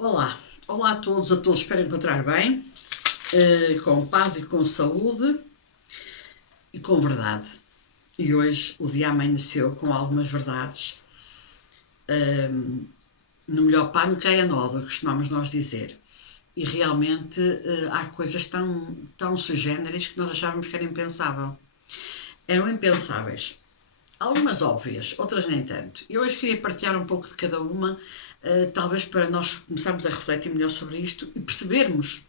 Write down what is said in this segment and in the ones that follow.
Olá, olá a todos, espero encontrar bem, com paz e com saúde e com verdade. E hoje o dia amanheceu com algumas verdades, no melhor pano cai a nódoa, costumamos nós dizer. E realmente há coisas tão sui generis que nós achávamos que era impensável. Eram impensáveis. Algumas óbvias, outras nem tanto. Eu hoje queria partilhar um pouco de cada uma, talvez para nós começarmos a refletir melhor sobre isto e percebermos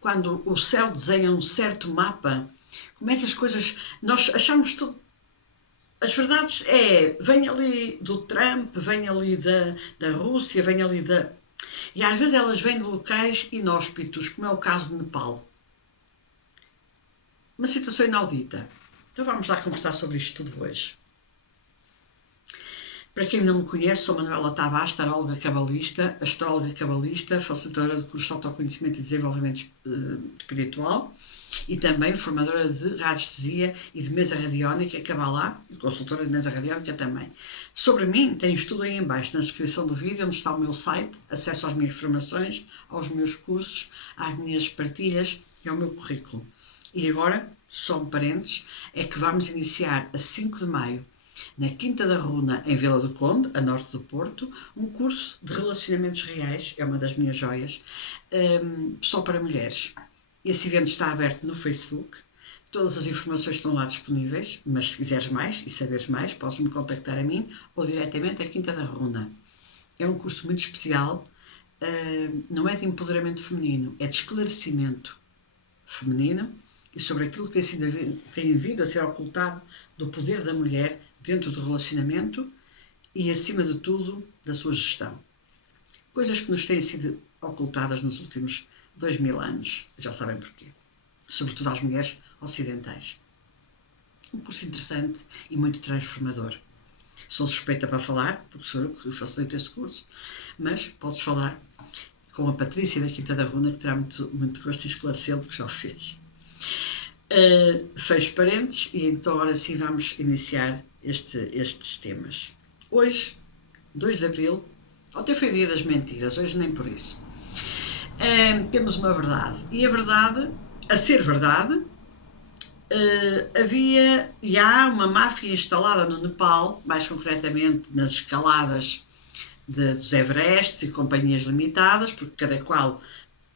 quando o céu desenha um certo mapa, como é que as coisas. Nós achamos tudo. As verdades vem ali do Trump, vem ali da Rússia, vem ali da. E às vezes elas vêm de locais inóspitos, como é o caso de Nepal. Uma situação inaudita. Então vamos lá conversar sobre isto tudo hoje. Para quem não me conhece, sou Manuela Tavares, taróloga cabalista, astróloga cabalista, facilitadora de cursos de autoconhecimento e desenvolvimento espiritual e também formadora de radiestesia e de mesa radiónica, Cabalá, e consultora de mesa radiónica também. Sobre mim, tens tudo aí em baixo, na descrição do vídeo, onde está o meu site, acesso às minhas formações, aos meus cursos, às minhas partilhas e ao meu currículo. E agora, só um parênteses, é que vamos iniciar a 5 de maio, na Quinta da Runa, em Vila do Conde, a norte do Porto, um curso de relacionamentos reais, é uma das minhas joias, só para mulheres. Esse evento está aberto no Facebook, todas as informações estão lá disponíveis, mas se quiseres mais e saberes mais, podes me contactar a mim ou diretamente à Quinta da Runa. É um curso muito especial, não é de empoderamento feminino, é de esclarecimento feminino e sobre aquilo que tem vindo a ser ocultado do poder da mulher dentro do relacionamento e, acima de tudo, da sua gestão. Coisas que nos têm sido ocultadas nos últimos 2000 anos, já sabem porquê. Sobretudo às mulheres ocidentais. Um curso interessante e muito transformador. Sou suspeita para falar, porque sou eu que facilito esse curso, mas podes falar com a Patrícia da Quinta da Runa, que terá muito gosto em esclarecê-lo, porque já o fez. Fecho parênteses e então agora sim vamos iniciar estes temas. Hoje, 2 de Abril, ontem foi dia das mentiras, hoje nem por isso. Temos uma verdade, e a verdade, a ser verdade, havia e há uma máfia instalada no Nepal, mais concretamente nas escaladas dos Everestes e companhias limitadas, porque cada qual,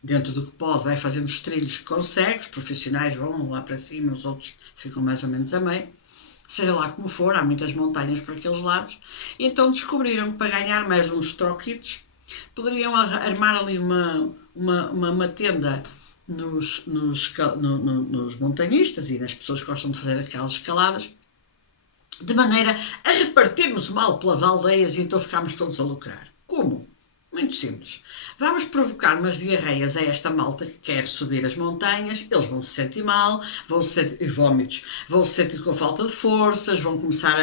dentro do que pode, vai fazendo os trilhos que consegue, os profissionais vão lá para cima, os outros ficam mais ou menos a meio. Seja lá como for, há muitas montanhas por aqueles lados, e então descobriram que para ganhar mais uns troquitos poderiam armar ali uma tenda nos montanhistas e nas pessoas que gostam de fazer aquelas escaladas, de maneira a repartirmos o mal pelas aldeias e então ficámos todos a lucrar. Como? Muito simples. Vamos provocar umas diarreias a esta malta que quer subir as montanhas, eles vão se sentir mal, vão se sentir vómitos, vão se sentir com falta de forças, vão começar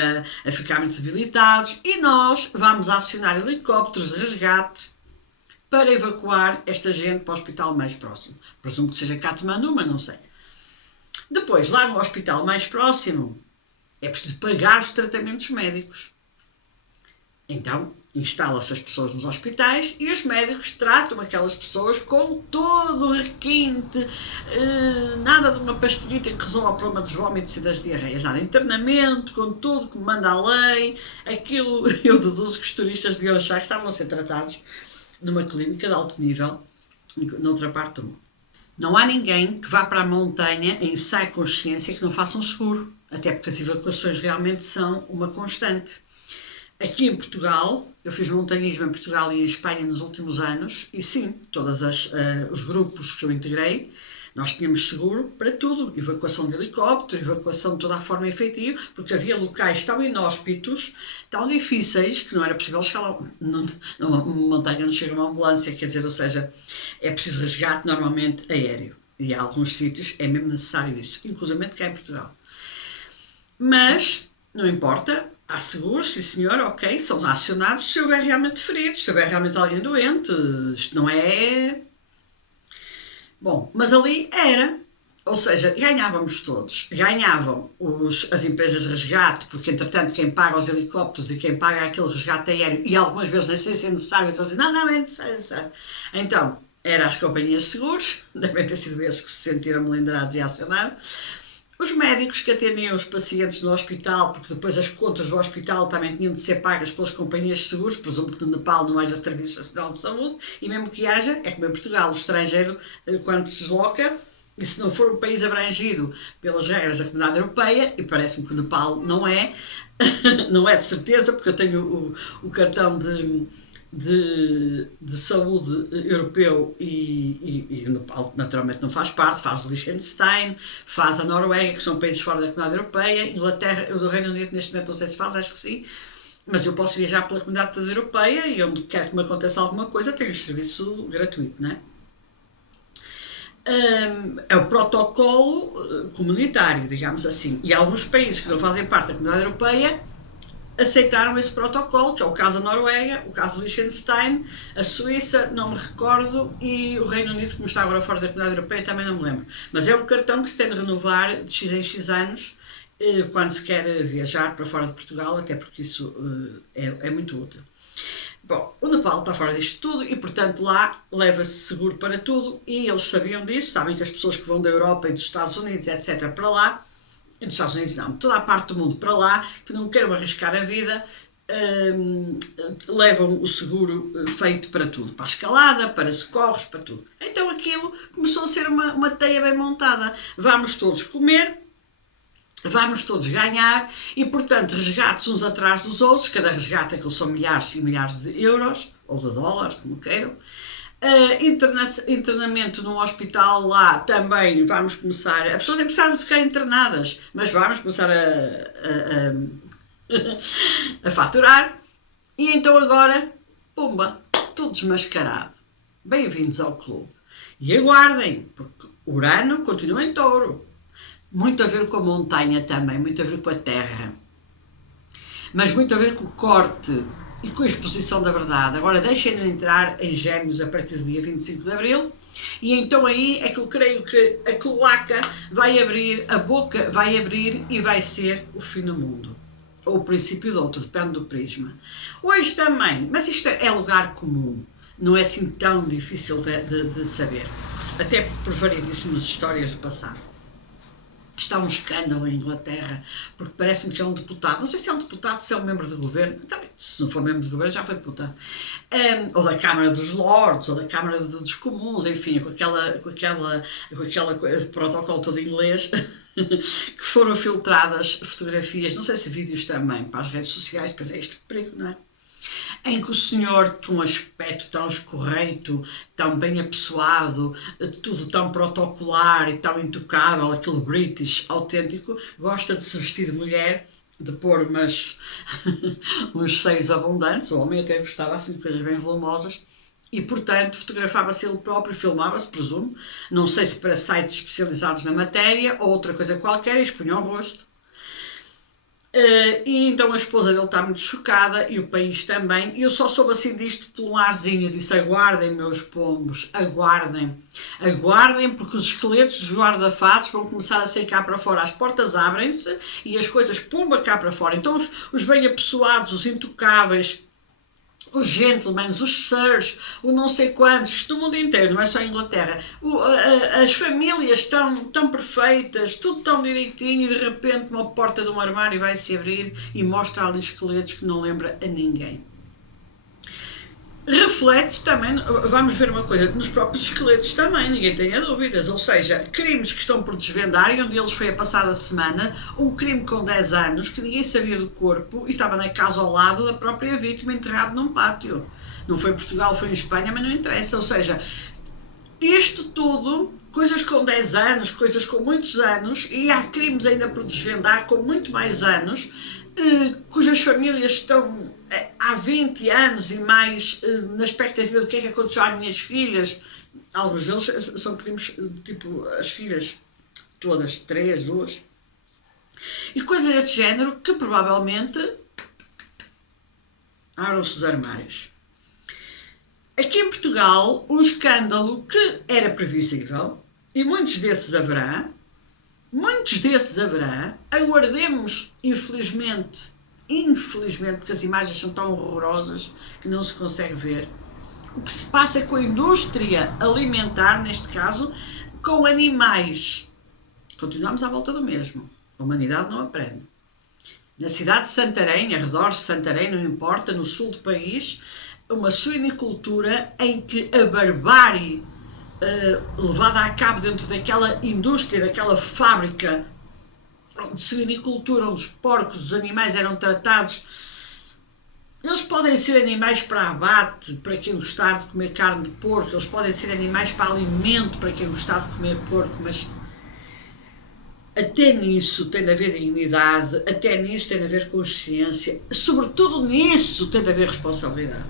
a ficar muito debilitados e nós vamos acionar helicópteros de resgate para evacuar esta gente para o hospital mais próximo. Presumo que seja Katmandu, mas não sei. Depois, lá no hospital mais próximo, é preciso pagar os tratamentos médicos. Então, instala-se as pessoas nos hospitais e os médicos tratam aquelas pessoas com todo o requinte, nada de uma pastilhita que resolva o problema dos vómitos e das diarreias, nada, internamento, com tudo que manda a lei, aquilo, eu deduzo que os turistas deviam achar que estavam a ser tratados numa clínica de alto nível, noutra parte do mundo. Não há ninguém que vá para a montanha em sã consciência que não faça um seguro, até porque as evacuações realmente são uma constante. Aqui em Portugal, eu fiz montanhismo em Portugal e em Espanha nos últimos anos, e sim, todos os grupos que eu integrei, nós tínhamos seguro para tudo, evacuação de helicóptero, evacuação de toda a forma efetiva, porque havia locais tão inóspitos, tão difíceis, que não era possível chegar lá. Numa montanha não chega uma ambulância, quer dizer, ou seja, é preciso resgate normalmente aéreo. E há alguns sítios é mesmo necessário isso, inclusive cá em Portugal. Mas, não importa, há seguros, sim senhor, ok, são acionados se houver realmente feridos, se houver realmente alguém doente, isto não é... Bom, mas ali era. Ou seja, ganhávamos todos. Ganhavam as empresas de resgate, porque entretanto quem paga os helicópteros e quem paga aquele resgate aéreo, e algumas vezes nem sei se é necessário, eles dizem, não, não, é necessário, é necessário. Então, eram as companhias de seguros, devem ter sido esses que se sentiram melindrados e acionaram. Os médicos que atendiam os pacientes no hospital, porque depois as contas do hospital também tinham de ser pagas pelas companhias de seguros, presumo que no Nepal não haja Serviço Nacional de Saúde, e mesmo que haja, é como em Portugal, o estrangeiro, quando se desloca, e se não for um país abrangido pelas regras da Comunidade Europeia, e parece-me que o Nepal não é, não é de certeza, porque eu tenho o cartão de saúde europeu e o Nepal naturalmente não faz parte, faz o Liechtenstein, faz a Noruega, que são países fora da Comunidade Europeia, Inglaterra, o do Reino Unido neste momento não sei se faz, acho que sim, mas eu posso viajar pela Comunidade toda Europeia e onde quer que me aconteça alguma coisa tenho o serviço gratuito, não é? É o protocolo comunitário, digamos assim. E alguns países que não fazem parte da Comunidade Europeia aceitaram esse protocolo, que é o caso da Noruega, o caso do Liechtenstein, a Suíça, não me recordo, e o Reino Unido, como está agora fora da Comunidade Europeia, também não me lembro. Mas é um cartão que se tem de renovar de X em X anos quando se quer viajar para fora de Portugal, até porque isso é muito útil. Bom, o Nepal está fora disto tudo e, portanto, lá leva-se seguro para tudo e eles sabiam disso, sabem que as pessoas que vão da Europa e dos Estados Unidos, etc., para lá, e dos Estados Unidos não, toda a parte do mundo para lá, que não queiram arriscar a vida, levam o seguro feito para tudo, para a escalada, para socorros, para tudo. Então aquilo começou a ser uma teia bem montada. Vamos todos comer, vamos todos ganhar e, portanto, resgates uns atrás dos outros, cada resgate aqueles são milhares e milhares de euros, ou de dólares, como queiram. Internamento num hospital lá também vamos começar, as pessoas nem precisavam de ficar internadas, mas vamos começar a faturar. E então agora, pumba, tudo desmascarado. Bem-vindos ao clube. E aguardem, porque Urano continua em touro. Muito a ver com a montanha também, muito a ver com a terra. Mas muito a ver com o corte e com a exposição da verdade. Agora deixem-no entrar em Gêmeos a partir do dia 25 de Abril. E então aí é que eu creio que a cloaca vai abrir, a boca vai abrir e vai ser o fim do mundo. Ou o princípio do outro, depende do prisma. Hoje também, mas isto é lugar comum, não é assim tão difícil de saber. Até por variedíssimas histórias do passado. Está um escândalo em Inglaterra, porque parece-me que é um deputado, não sei se é um deputado, se é um membro do governo, também, se não for membro do governo já foi deputado, ou da Câmara dos Lords, ou da Câmara dos Comuns, enfim, com aquele protocolo todo em inglês, que foram filtradas fotografias, não sei se vídeos também, para as redes sociais, pois é este perigo, não é? Em que o senhor, com um aspecto tão escorreito, tão bem apessoado, tudo tão protocolar e tão intocável, aquele British autêntico, gosta de se vestir de mulher, de pôr uns seios abundantes, o homem até gostava assim de coisas bem volumosas, e portanto fotografava-se ele próprio, filmava-se, presumo, não sei se para sites especializados na matéria ou outra coisa qualquer, e expunha o rosto. E então a esposa dele está muito chocada e o país também. E eu só soube assim disto por um arzinho. Eu disse: aguardem, meus pombos, aguardem. Aguardem, porque os esqueletos dos guarda-fatos vão começar a sair cá para fora. As portas abrem-se e as coisas pumba cá para fora. Então os bem apessoados, os intocáveis, os gentlemen, os sirs, o não sei quantos, do mundo inteiro, não é só a Inglaterra, as famílias tão perfeitas, tudo tão direitinho, e de repente uma porta de um armário vai se abrir e mostra ali esqueletos que não lembra a ninguém. Reflete-se também, vamos ver uma coisa, nos próprios esqueletos também, ninguém tenha dúvidas, ou seja, crimes que estão por desvendar, e um deles foi a passada semana, um crime com 10 anos, que ninguém sabia do corpo, e estava na casa ao lado da própria vítima, enterrado num pátio. Não foi em Portugal, foi em Espanha, mas não interessa, ou seja, isto tudo, coisas com 10 anos, coisas com muitos anos, e há crimes ainda por desvendar com muito mais anos, cujas famílias estão há 20 anos e mais na expectativa do que é que aconteceu às minhas filhas. Alguns deles são crimes tipo as filhas todas, 3, 2, e coisas desse género que provavelmente abram-se os armários. Aqui em Portugal, um escândalo que era previsível, e muitos desses haverá, aguardemos, infelizmente, porque as imagens são tão horrorosas que não se consegue ver, o que se passa com a indústria alimentar, neste caso, com animais. Continuamos à volta do mesmo. A humanidade não aprende. Na cidade de Santarém, arredores de Santarém, não importa, no sul do país, uma suinicultura em que a barbárie levada a cabo dentro daquela indústria, daquela fábrica de suinicultura, onde os porcos, os animais eram tratados. Eles podem ser animais para abate, para quem gostar de comer carne de porco, eles podem ser animais para alimento, para quem gostar de comer porco, mas até nisso tem de haver dignidade, até nisso tem de haver consciência, sobretudo nisso tem de haver responsabilidade.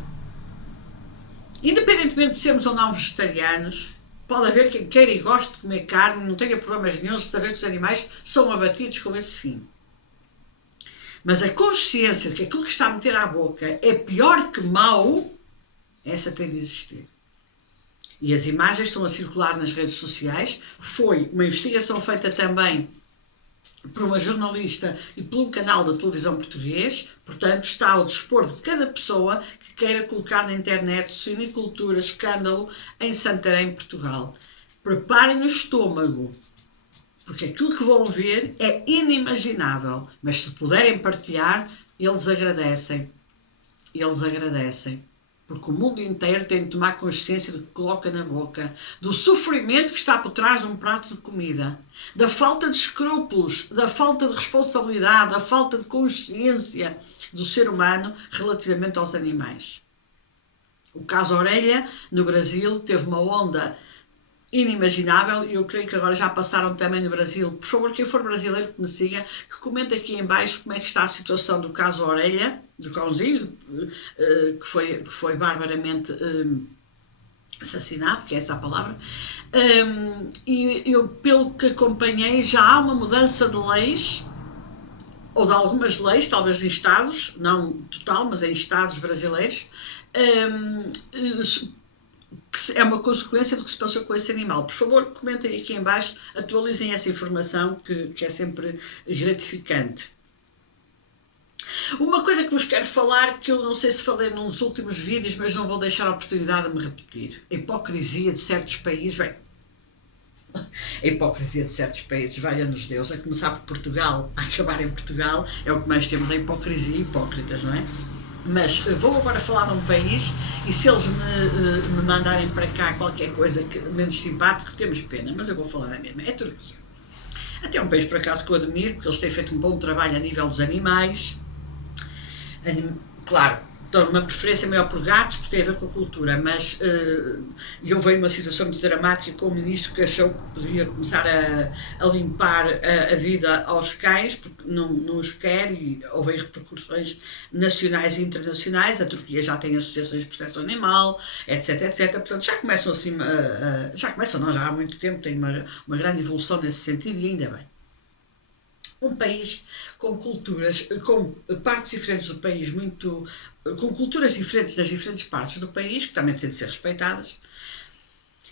Independentemente de sermos ou não vegetarianos, pode haver quem queira e goste de comer carne, não tenha problemas nenhum de saber que os animais são abatidos com esse fim. Mas a consciência de que aquilo que está a meter à boca é pior que mau, essa tem de existir. E as imagens estão a circular nas redes sociais. Foi uma investigação feita também por uma jornalista e por um canal da televisão português. Portanto, está ao dispor de cada pessoa que queira colocar na internet suinicultura, escândalo em Santarém, Portugal. Preparem o estômago, porque aquilo que vão ver é inimaginável. Mas se puderem partilhar, eles agradecem. Eles agradecem. Porque o mundo inteiro tem de tomar consciência do que coloca na boca, do sofrimento que está por trás de um prato de comida, da falta de escrúpulos, da falta de responsabilidade, da falta de consciência do ser humano relativamente aos animais. O caso Orelha, no Brasil, teve uma onda inimaginável e eu creio que agora já passaram também no Brasil. Por favor, quem for brasileiro que me siga, que comente aqui em baixo como é que está a situação do caso Orelha, do cãozinho, que foi barbaramente assassinado, que é essa a palavra. E eu, pelo que acompanhei, já há uma mudança de leis, ou de algumas leis, talvez em estados, não total, mas em estados brasileiros, que é uma consequência do que se passou com esse animal. Por favor, comentem aqui em baixo, atualizem essa informação que é sempre gratificante. Uma coisa que vos quero falar, que eu não sei se falei nos últimos vídeos, mas não vou deixar a oportunidade de me repetir. A hipocrisia de certos países, bem, a hipocrisia de certos países, valha-nos Deus, a começar por Portugal, a acabar em Portugal, é o que mais temos, a hipocrisia e hipócritas, não é? Mas vou agora falar de um país e se eles me mandarem para cá qualquer coisa menos simpático, temos pena, mas eu vou falar a mesma. É a Turquia. Até é um país, por acaso, que eu admiro, porque eles têm feito um bom trabalho a nível dos animais. Claro, dão uma preferência maior por gatos, porque tem a ver com a cultura, mas eu vejo uma situação muito dramática com o ministro que achou que podia começar a limpar a vida aos cães, porque não os quer, e houve repercussões nacionais e internacionais. A Turquia já tem associações de proteção animal, etc, etc. Portanto, já começam assim, já há muito tempo, tem uma grande evolução nesse sentido, e ainda bem. Um país com culturas, com partes diferentes do país, com culturas diferentes nas diferentes partes do país, que também têm de ser respeitadas,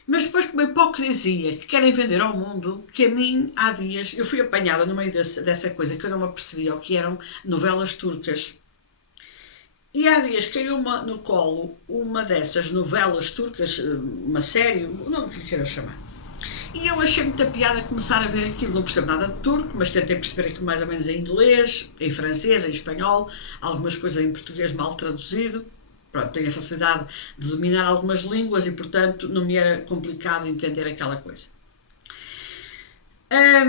mas depois com uma hipocrisia que querem vender ao mundo, que a mim, há dias, eu fui apanhada no meio dessa coisa que eu não me apercebia, o que eram novelas turcas. E há dias caiu no colo uma dessas novelas turcas, uma série, o nome que lhe quero chamar. E eu achei muita piada começar a ver aquilo. Não percebo nada de turco, mas tentei perceber aquilo mais ou menos em inglês, em francês, em espanhol, algumas coisas em português mal traduzido. Pronto, tenho a facilidade de dominar algumas línguas e, portanto, não me era complicado entender aquela coisa. A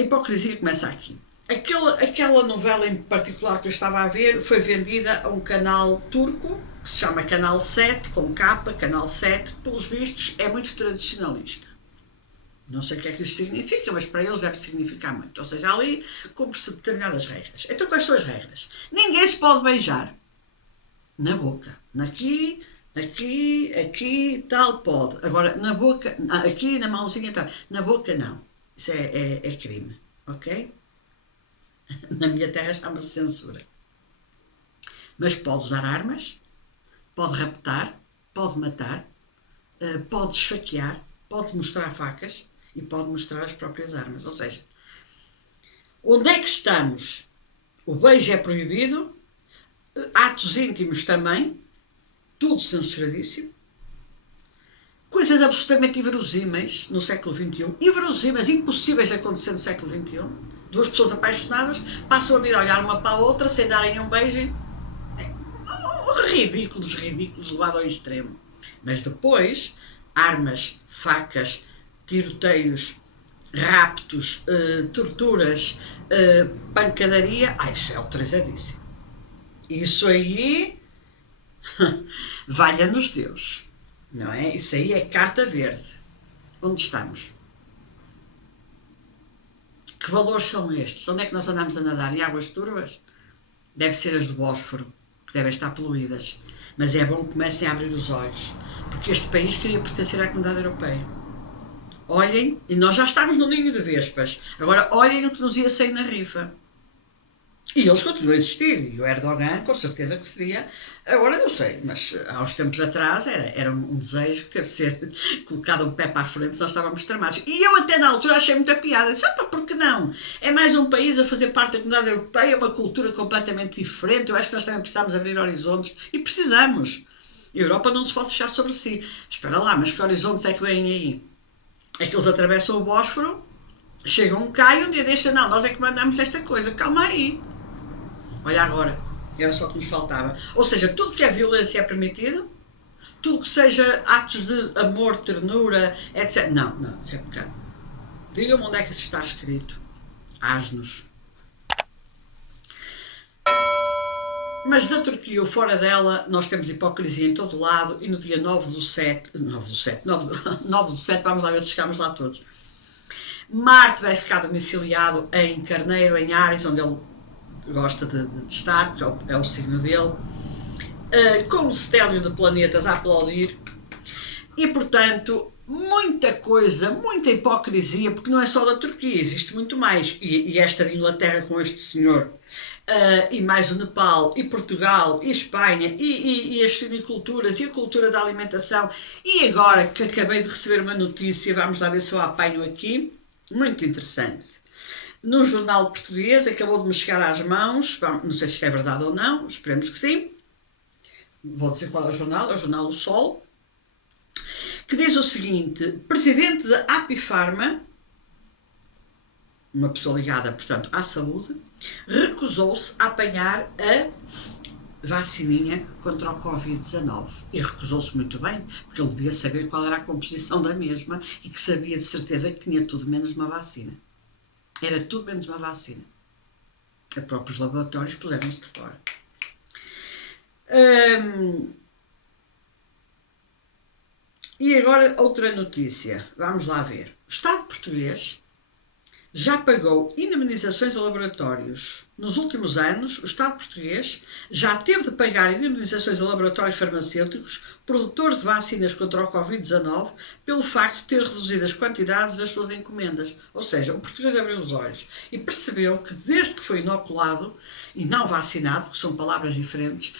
hipocrisia começa aqui. Aquela novela em particular que eu estava a ver foi vendida a um canal turco, que se chama Canal 7, com capa, Canal 7, pelos vistos é muito tradicionalista. Não sei o que é que isso significa, mas para eles deve significar muito. Ou seja, ali cumpre-se determinadas regras. Então quais são as regras? Ninguém se pode beijar na boca. Aqui, tal, pode. Agora, na boca, aqui na mãozinha, tal. Na boca, não. Isso é crime, ok? Na minha terra chama-se censura. Mas pode usar armas, pode raptar, pode matar, pode esfaquear, pode mostrar facas e pode mostrar as próprias armas. Ou seja, onde é que estamos? O beijo é proibido, atos íntimos também, tudo censuradíssimo. Coisas absolutamente inverosímeis no século XXI, inverosímeis, impossíveis de acontecer no século XXI. Duas pessoas apaixonadas passam a vida a olhar uma para a outra sem darem um beijo. Ridículos, levado ao extremo. Mas depois, armas, facas, tiroteios, raptos, torturas, pancadaria, isso é autorizadíssimo. Isso aí, valha-nos Deus, não é? Isso aí é carta verde. Onde estamos? Que valores são estes? Onde é que nós andamos a nadar? Em águas turvas? Deve ser as do Bósforo, que devem estar poluídas. Mas é bom que comecem a abrir os olhos, porque este país queria pertencer à Comunidade Europeia. Olhem, e nós já estávamos no ninho de vespas, agora olhem o que nos ia sair na rifa. E eles continuam a existir, e o Erdogan com certeza que seria, agora não sei, mas há uns tempos atrás era um desejo que teve de ser colocado um pé para a frente, nós estávamos tramados. E eu até na altura achei muita piada, disse, por que não? É mais um país a fazer parte da Comunidade Europeia, uma cultura completamente diferente, eu acho que nós também precisamos abrir horizontes, e precisamos. A Europa não se pode fechar sobre si. Espera lá, mas que horizontes é que vêm aí? É que eles atravessam o Bósforo, chegam, caem, um dia deixam, não, nós é que mandamos esta coisa, calma aí. Olha agora, era só o que nos faltava. Ou seja, tudo que é violência é permitido, tudo que seja atos de amor, ternura, etc. Não, isso é pecado. Digam-me onde é que isso está escrito. Asnos. Mas da Turquia ou fora dela, nós temos hipocrisia em todo lado e no dia 9 do 7, vamos lá ver se chegamos lá todos. Marte vai ficar domiciliado em Carneiro, em Áries, onde ele gosta de estar, que é o signo dele, com um stélio de planetas a aplaudir, e portanto, muita coisa, muita hipocrisia, porque não é só da Turquia, existe muito mais, e esta de Inglaterra com este senhor, e mais o Nepal, e Portugal, e Espanha, e as siniculturas, e a cultura da alimentação, e agora que acabei de receber uma notícia, vamos lá ver se eu a apanho aqui, muito interessante. No jornal português, acabou de me chegar às mãos, não sei se isto é verdade ou não, esperemos que sim. Vou dizer qual é o jornal O Sol, que diz o seguinte: presidente da Apifarma, uma pessoa ligada, portanto, à saúde, recusou-se a apanhar a vacininha contra o Covid-19. E recusou-se muito bem, porque ele devia saber qual era a composição da mesma e que sabia de certeza que tinha tudo menos uma vacina. Era tudo menos uma vacina. Os próprios laboratórios puseram-se de fora. E agora outra notícia. Vamos lá ver. O Estado português já pagou indemnizações a laboratórios. Nos últimos anos, o Estado português já teve de pagar indemnizações a laboratórios farmacêuticos, produtores de vacinas contra o Covid-19, pelo facto de ter reduzido as quantidades das suas encomendas. Ou seja, o português abriu os olhos e percebeu que desde que foi inoculado e não vacinado, que são palavras diferentes,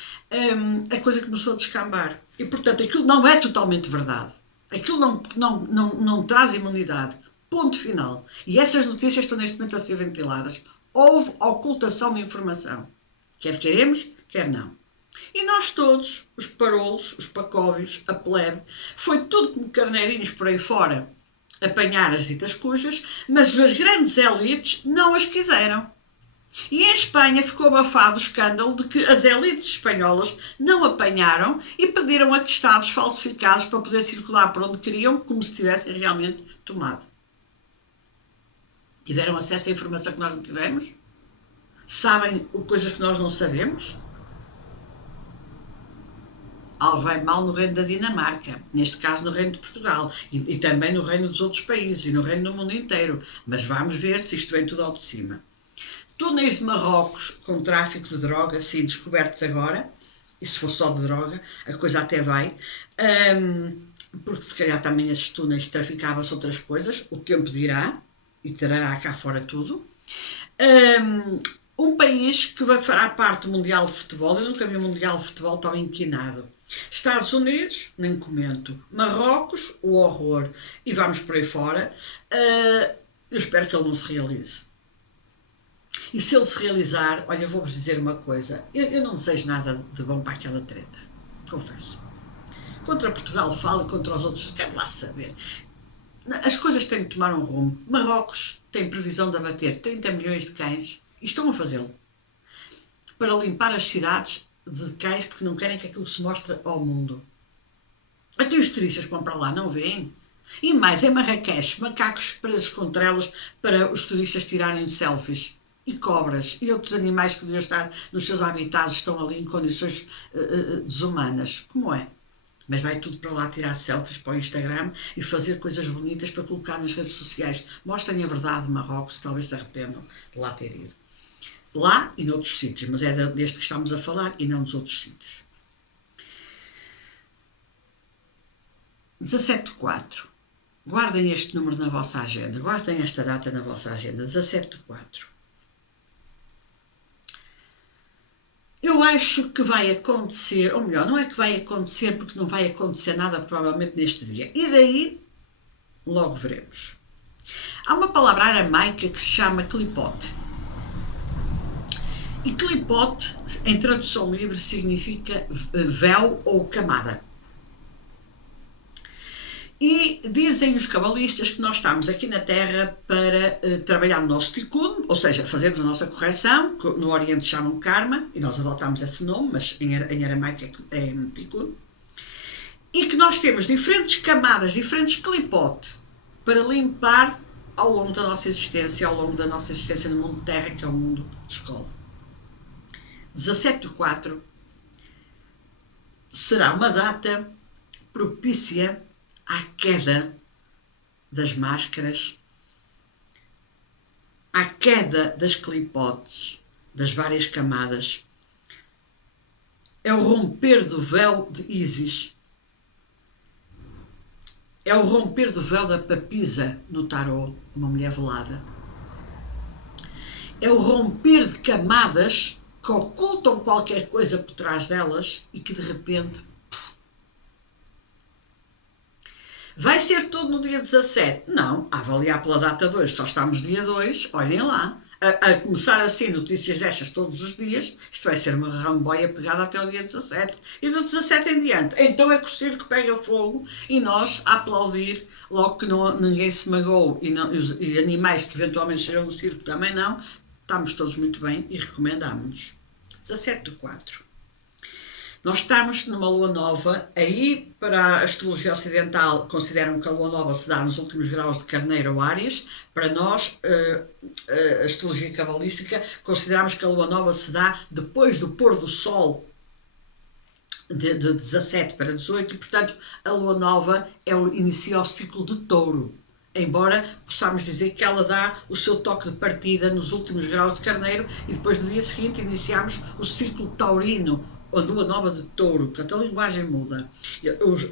a coisa começou a descambar. E, portanto, aquilo não é totalmente verdade. Aquilo não traz imunidade. Ponto final. E essas notícias estão neste momento a ser ventiladas. Houve ocultação de informação. Quer queremos, quer não. E nós todos, os parolos, os pacóvios, a plebe, foi tudo como carneirinhos por aí fora apanhar as ditas cujas, mas as grandes elites não as quiseram. E em Espanha ficou abafado o escândalo de que as elites espanholas não apanharam e pediram atestados falsificados para poder circular por onde queriam, como se tivessem realmente tomado. Tiveram acesso à informação que nós não tivemos? Sabem coisas que nós não sabemos? Algo vai mal no reino da Dinamarca, neste caso no reino de Portugal, e também no reino dos outros países, e no reino do mundo inteiro. Mas vamos ver se isto vem tudo ao de cima. Túneis de Marrocos com tráfico de droga, sim, descobertos agora, e se for só de droga, a coisa até vai, porque se calhar também esses túneis traficavam-se outras coisas, o tempo dirá, e trará cá fora tudo. Um país que fará parte do Mundial de Futebol, eu nunca vi um Mundial de Futebol tão inquinado. Estados Unidos, nem comento. Marrocos, o horror. E vamos por aí fora. Eu espero que ele não se realize. E se ele se realizar, olha, eu vou-vos dizer uma coisa. Eu não desejo nada de bom para aquela treta. Confesso. Contra Portugal falo e contra os outros, quero lá saber. As coisas têm de tomar um rumo. Marrocos tem previsão de abater 30 milhões de cães e estão a fazê-lo. Para limpar as cidades de cães porque não querem que aquilo se mostre ao mundo. Até os turistas que vão para lá não veem. E mais, em Marrakech, macacos presos com trelas para os turistas tirarem selfies. E cobras e outros animais que deviam estar nos seus habitats estão ali em condições desumanas. Como é? Mas vai tudo para lá tirar selfies para o Instagram e fazer coisas bonitas para colocar nas redes sociais. Mostrem a verdade de Marrocos, talvez se arrependam de lá ter ido. Lá e noutros sítios, mas é deste que estamos a falar e não dos outros sítios. 17/4. Guardem este número na vossa agenda, guardem esta data na vossa agenda, 17/4. Eu acho que vai acontecer, ou melhor, não é que vai acontecer porque não vai acontecer nada provavelmente neste dia. E daí, logo veremos. Há uma palavra aramaica que se chama clipote. E clipote, em tradução livre, significa véu ou camada. E dizem os cabalistas que nós estamos aqui na Terra para trabalhar no nosso tikkun, ou seja, fazendo a nossa correção, que no Oriente chamam karma, e nós adotamos esse nome, mas em aramaico é tikkun, e que nós temos diferentes camadas, diferentes clipote, para limpar ao longo da nossa existência, ao longo da nossa existência no mundo de Terra, que é o mundo de escola. 17/4 será uma data propícia à queda das máscaras, à queda das clipotes, das várias camadas. É o romper do véu de Ísis. É o romper do véu da papisa no tarô, uma mulher velada. É o romper de camadas que ocultam qualquer coisa por trás delas e que de repente vai ser tudo no dia 17? Não, a avaliar pela data 2, só estamos dia 2, olhem lá. A começar assim notícias destas todos os dias, isto vai ser uma ramboia pegada até o dia 17. E do 17 em diante, então é que o circo pega fogo e nós a aplaudir, logo que ninguém se magoou e animais que eventualmente chegam no circo também não, estamos todos muito bem e recomendamos-nos. 17/4. Nós estamos numa lua nova, aí para a astrologia ocidental consideram que a lua nova se dá nos últimos graus de Carneiro ou Áries, para nós, a astrologia cabalística, consideramos que a lua nova se dá depois do pôr do sol de 17 para 18 e, portanto, a lua nova inicia o ciclo de touro. Embora possamos dizer que ela dá o seu toque de partida nos últimos graus de Carneiro e depois no dia seguinte iniciamos o ciclo taurino, a lua nova de touro, portanto a linguagem muda.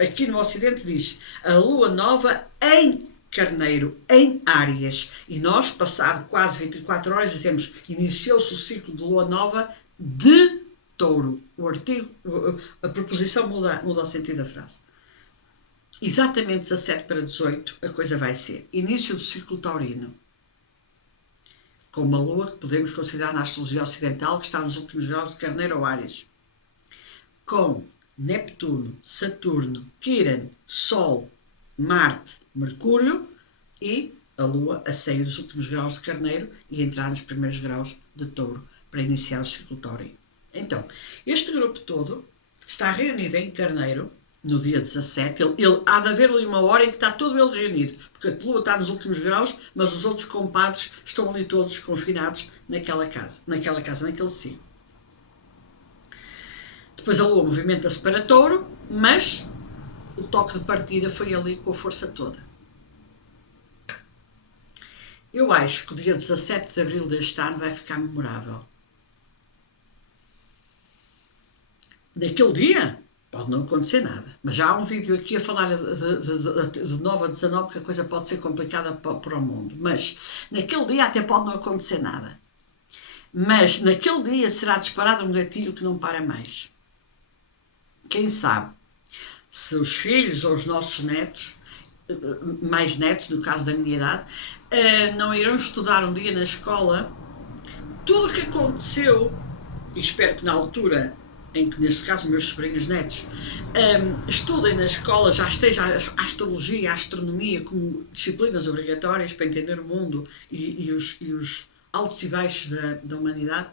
Aqui no Ocidente diz a lua nova em Carneiro, em Áries, e nós, passado quase 24 horas, dizemos iniciou-se o ciclo de lua nova de touro. O artigo, a preposição muda o sentido da frase. Exatamente 17 para 18 a coisa vai ser início do ciclo taurino, com uma lua que podemos considerar na astrologia ocidental que está nos últimos graus de Carneiro ou Áries, com Neptuno, Saturno, Quiron, Sol, Marte, Mercúrio e a lua a sair dos últimos graus de Carneiro e entrar nos primeiros graus de Touro para iniciar o ciclo taurino. Então, este grupo todo está reunido em Carneiro no dia 17, há de haver ali uma hora em que está todo ele reunido, porque a lua está nos últimos graus, mas os outros compadres estão ali todos confinados naquele ciclo. Depois a lua movimenta-se para touro, mas o toque de partida foi ali com a força toda. Eu acho que o dia 17 de abril deste ano vai ficar memorável. Naquele dia pode não acontecer nada, mas já há um vídeo aqui a falar de 9 a 19 que a coisa pode ser complicada para o mundo, mas naquele dia até pode não acontecer nada. Mas naquele dia será disparado um gatilho que não para mais. quem sabe, se os filhos ou os nossos netos, mais netos, no caso da minha idade, não irão estudar um dia na escola tudo o que aconteceu, e espero que na altura em que, neste caso, meus sobrinhos netos estudem na escola, já esteja a astrologia, a astronomia como disciplinas obrigatórias para entender o mundo e os altos e baixos da humanidade.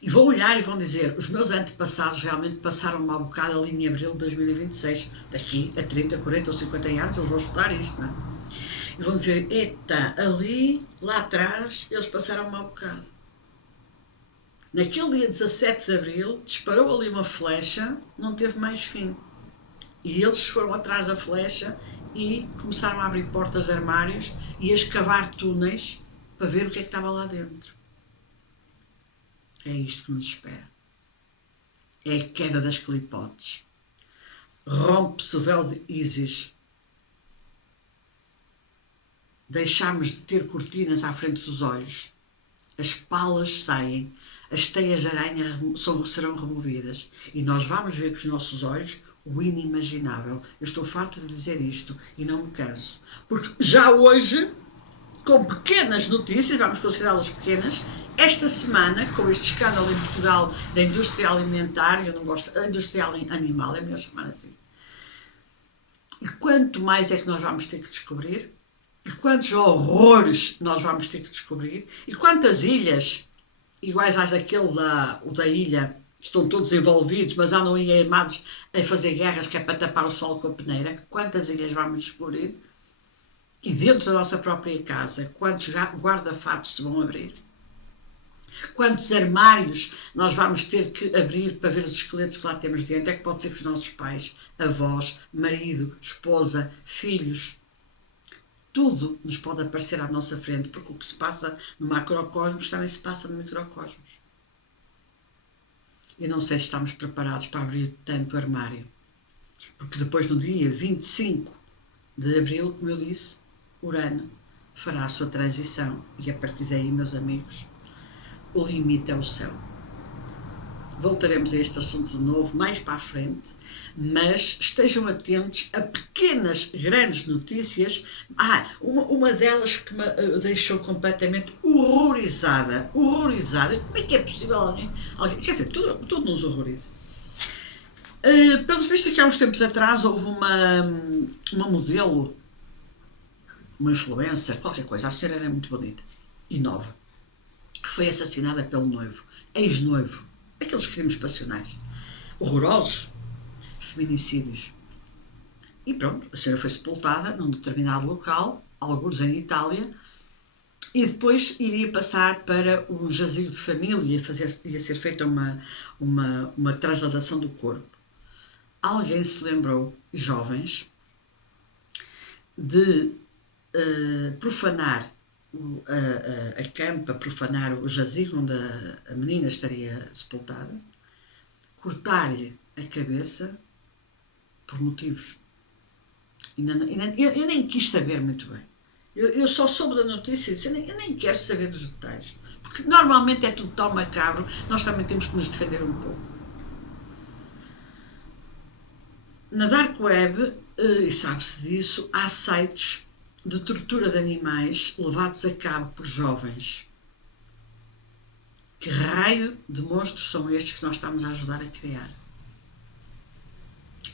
E vão olhar e vão dizer, os meus antepassados realmente passaram um mau bocado ali em abril de 2026, daqui a 30, 40 ou 50 anos eles vão estudar isto, não é? E vão dizer, eita, ali, lá atrás, eles passaram um mau bocado. Naquele dia 17 de abril, disparou ali uma flecha, não teve mais fim. E eles foram atrás da flecha e começaram a abrir portas de armários e a escavar túneis para ver o que é que estava lá dentro. É isto que nos espera. É a queda das clipotes. Rompe-se o véu de Ísis. Deixamos de ter cortinas à frente dos olhos. As palas saem. As teias de aranha serão removidas. E nós vamos ver com os nossos olhos o inimaginável. Eu estou farta de dizer isto e não me canso. Porque já hoje, com pequenas notícias, vamos considerá-las pequenas, esta semana, com este escândalo em Portugal da indústria alimentar, eu não gosto, a indústria animal, é melhor chamar assim. E quanto mais é que nós vamos ter que descobrir? E quantos horrores nós vamos ter que descobrir? E quantas ilhas, iguais às daquele da ilha, que estão todos envolvidos, mas andam aí armados a fazer guerras que é para tapar o sol com a peneira, quantas ilhas vamos descobrir? E dentro da nossa própria casa, quantos guarda-fatos se vão abrir? Quantos armários nós vamos ter que abrir para ver os esqueletos que lá temos dentro? É que pode ser que os nossos pais, avós, marido, esposa, filhos, tudo nos pode aparecer à nossa frente, porque o que se passa no macrocosmos também se passa no microcosmos. Eu não sei se estamos preparados para abrir tanto armário, porque depois do dia 25 de abril, como eu disse, Urano fará a sua transição e a partir daí, meus amigos, o limite é o céu. Voltaremos a este assunto de novo mais para a frente, mas estejam atentos a pequenas, grandes notícias. Uma delas que me deixou completamente horrorizada. Como é que é possível alguém quer dizer, tudo nos horroriza. Pelos vistos, aqui há uns tempos atrás houve uma modelo, uma influencer, qualquer coisa, a senhora era muito bonita e nova, que foi assassinada pelo noivo, ex-noivo, aqueles crimes passionais, horrorosos, feminicídios. E pronto, a senhora foi sepultada num determinado local, alguns em Itália, e depois iria passar para um jazigo de família, ia ser feita uma transladação do corpo. Alguém se lembrou, jovens, de profanar a campa, profanar o jazigo onde a menina estaria sepultada, cortar-lhe a cabeça por motivos. Eu nem quis saber muito bem. Eu só soube da notícia e disse, eu nem quero saber dos detalhes. Porque normalmente é tudo tão macabro, nós também temos que nos defender um pouco. Na Dark Web, e sabe-se disso, há sites de tortura de animais levados a cabo por jovens. Que raio de monstros são estes que nós estamos a ajudar a criar?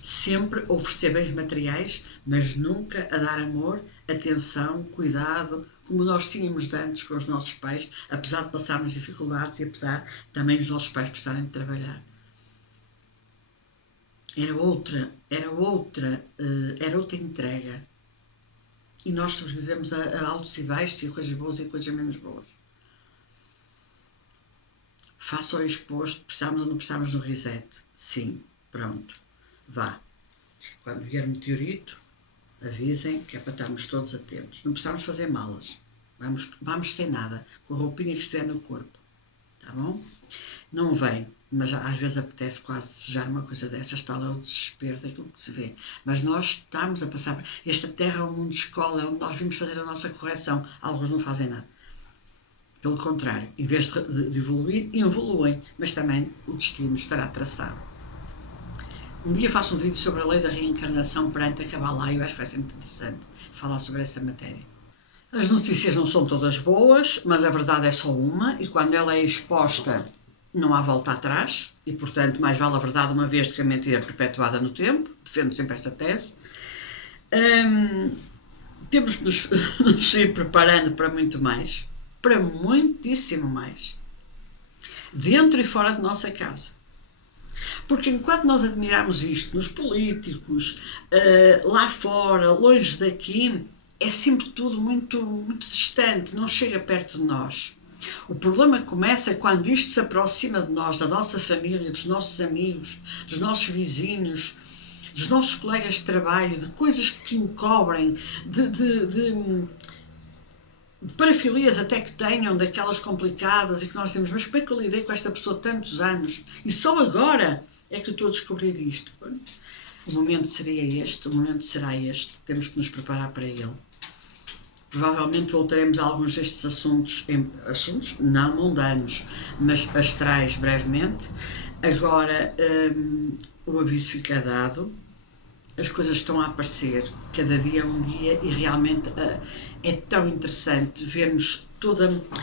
Sempre a oferecer bens materiais, mas nunca a dar amor, atenção, cuidado, como nós tínhamos de antes com os nossos pais, apesar de passarmos dificuldades e apesar também dos nossos pais precisarem de trabalhar. Era outra entrega. E nós sobrevivemos a altos e baixos, e a coisas boas e a coisas menos boas. Faça o exposto, precisamos ou não precisamos no reset? Sim, pronto, vá. Quando vier o meteorito, avisem que é para estarmos todos atentos. Não precisamos fazer malas. Vamos sem nada, com a roupinha que estiver no corpo. Tá bom? Não vem, mas às vezes apetece quase desejar uma coisa dessas, tal é o desespero daquilo que se vê. Mas nós estamos a passar... Esta terra é um mundo de escola, é onde nós vimos fazer a nossa correção. Alguns não fazem nada. Pelo contrário, em vez de evoluir, evoluem, mas também o destino estará traçado. Um dia faço um vídeo sobre a lei da reencarnação perante a Kabbalah e eu acho que vai ser muito interessante falar sobre essa matéria. As notícias não são todas boas, mas a verdade é só uma e quando ela é exposta não há volta atrás e, portanto, mais vale a verdade uma vez do que a mentira perpetuada no tempo. Defendo sempre esta tese. Temos que nos ir preparando para muito mais, para muitíssimo mais, dentro e fora de nossa casa. Porque enquanto nós admiramos isto nos políticos, lá fora, longe daqui, é sempre tudo muito, muito distante, não chega perto de nós. O problema começa quando isto se aproxima de nós, da nossa família, dos nossos amigos, dos nossos vizinhos, dos nossos colegas de trabalho, de coisas que encobrem, de parafilias até que tenham, daquelas complicadas e que nós dizemos, mas como é que eu lidei com esta pessoa tantos anos e só agora é que eu estou a descobrir isto? O momento seria este, o momento será este, temos que nos preparar para ele. Provavelmente voltaremos a alguns destes assuntos não mundanos, mas astrais brevemente. Agora o aviso fica dado, as coisas estão a aparecer, cada dia é um dia e realmente é tão interessante vermos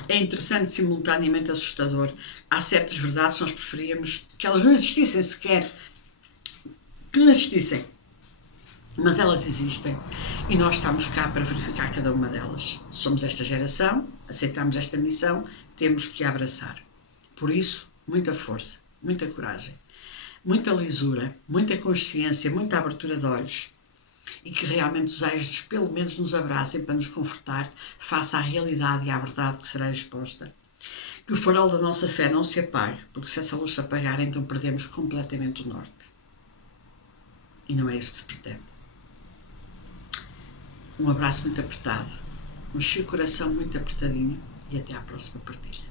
é interessante e simultaneamente assustador. Há certas verdades que nós preferíamos que elas não existissem sequer, que não existissem. Mas elas existem e nós estamos cá para verificar cada uma delas. Somos esta geração, aceitamos esta missão, temos que a abraçar. Por isso, muita força, muita coragem, muita lisura, muita consciência, muita abertura de olhos e que realmente os anjos pelo menos nos abracem para nos confortar face à realidade e à verdade que será exposta. Que o farol da nossa fé não se apague, porque se essa luz se apagar, então perdemos completamente o norte. E não é isso que se pretende. Um abraço muito apertado, um coração muito apertadinho e até à próxima partilha.